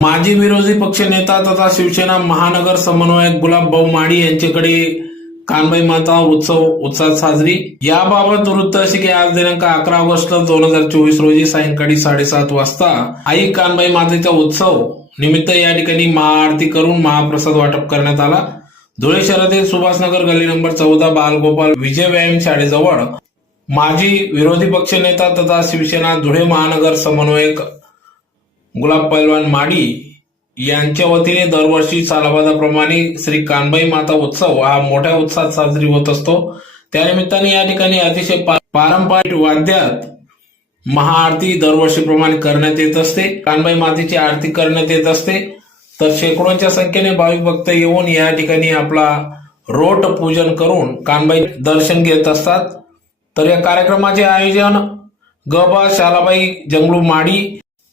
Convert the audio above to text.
माजी विरोधी पक्षनेता तथा शिवसेना महानगर समन्वयक गुलाबभाऊ माडी यांच्याकडे कानबाई माता उत्साहात साजरी। याबाबत वृत्त असे की आज दिनांक 11 ऑगस्ट 2024 रोजी सायंकाळी 7:30 वाजता आई कानबाई मातेचा उत्सव निमित्त या ठिकाणी महाआरती करून महाप्रसाद वाटप करण्यात आला। धुळे शहरातील सुभाषनगर गल्ली नंबर 14 बालगोपाल विजय व्यायाम शाळेजवळ माजी विरोधी पक्षनेता तथा शिवसेना धुळे महानगर समन्वयक गुलाब पैलवान माडी यांच्या वतीने दरवर्षी सालाबादाप्रमाणे श्री कानबाई माता उत्सव हा मोठ्या उत्साहात साजरी होत असतो। त्यानिमित्ताने या ठिकाणी अतिशय पारंपरिक वाद्यात महाआरती दरवर्षीप्रमाणे करण्यात येत असते। कानबाई मातेची आरती करण्यात येत असते, तर शेकडोंच्या संख्येने भाविक भक्त येऊन या ठिकाणी आपला रोट पूजन करून कानबाई दर्शन घेत असतात। तर या कार्यक्रमाचे आयोजन ग.बा. शालाबाई जंगलू माडी